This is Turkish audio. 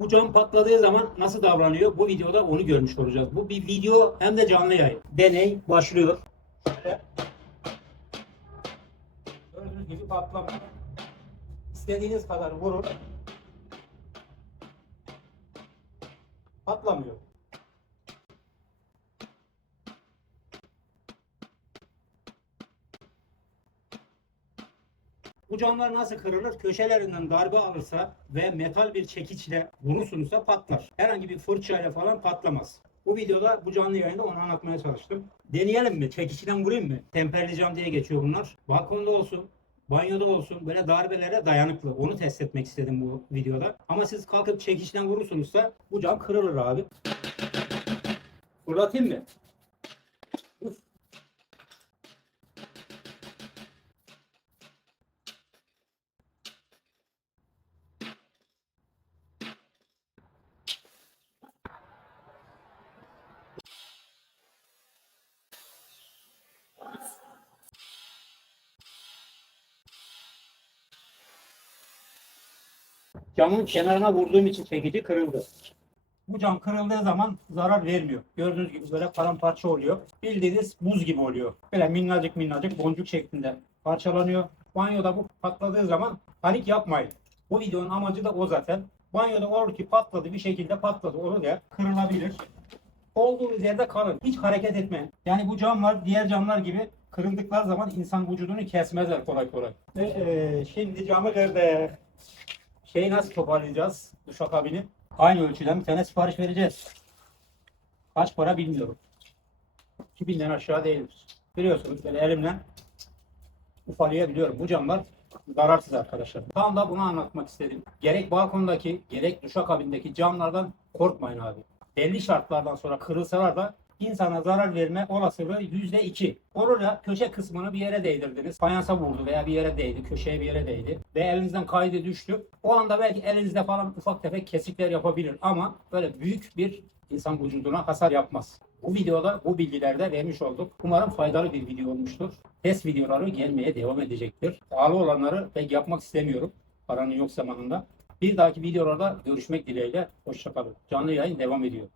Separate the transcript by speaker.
Speaker 1: Bu cam patladığı zaman nasıl davranıyor? Bu videoda onu görmüş olacağız. Bu bir video hem de canlı yayın. Deney başlıyor. Şöyle. Gördüğünüz gibi patlama. İstediğiniz kadar vurun. Patlamıyor. Bu camlar nasıl kırılır? Köşelerinden darbe alırsa ve metal bir çekiçle vurursunuzsa patlar. Herhangi bir fırçayla falan patlamaz. Bu videoda bu canlı yayında onu anlatmaya çalıştım. Deneyelim mi? Çekiçten vurayım mı? Temperli cam diye geçiyor bunlar. Balkonda olsun, banyoda olsun böyle darbelere dayanıklı. Onu test etmek istedim bu videoda. Ama siz kalkıp çekiçten vurursunuzsa bu cam kırılır abi. Fırlatayım mı? Camın kenarına vurduğum için çekici kırıldı. Bu cam kırıldığı zaman zarar vermiyor. Gördüğünüz gibi böyle paramparça oluyor. Bildiğiniz buz gibi oluyor. Böyle minnacık minnacık boncuk şeklinde parçalanıyor. Banyoda bu patladığı zaman panik yapmayın. Bu videonun amacı da o zaten. Banyoda olur ki patladı bir şekilde patladı. Onu da kırılabilir. Olduğunuz yerde kalın. Hiç hareket etmeyin. Yani bu camlar diğer camlar gibi kırıldıkları zaman insan vücudunu kesmezler kolay kolay. Ve, şimdi camı kırdık. Şeyi nasıl toparlayacağız? Duşakabini. Aynı ölçüden bir tane sipariş vereceğiz. Kaç para bilmiyorum. 2000'den aşağı değildir. Biliyorsunuz böyle elimle ufalayabiliyorum. Bu camlar zararsız arkadaşlar. Tam da bunu anlatmak istedim. Gerek balkondaki gerek duşakabindeki camlardan korkmayın abi. Belli şartlardan sonra kırılsalar da insana zarar verme olasılığı yüzde iki. Ya köşe kısmını bir yere değdirdiniz. Fayansa vurdu veya bir yere değdi, köşeye bir yere değdi ve elinizden kaydı düştü. O anda belki elinizde falan ufak tefek kesikler yapabilir ama böyle büyük bir insan vücuduna hasar yapmaz. Bu videoda bu bilgileri de vermiş olduk. Umarım faydalı bir video olmuştur. Test videoları gelmeye devam edecektir. Pahalı olanları pek yapmak istemiyorum. Paranın yok zamanında. Bir dahaki videolarda görüşmek dileğiyle. Hoşçakalın. Canlı yayın devam ediyor.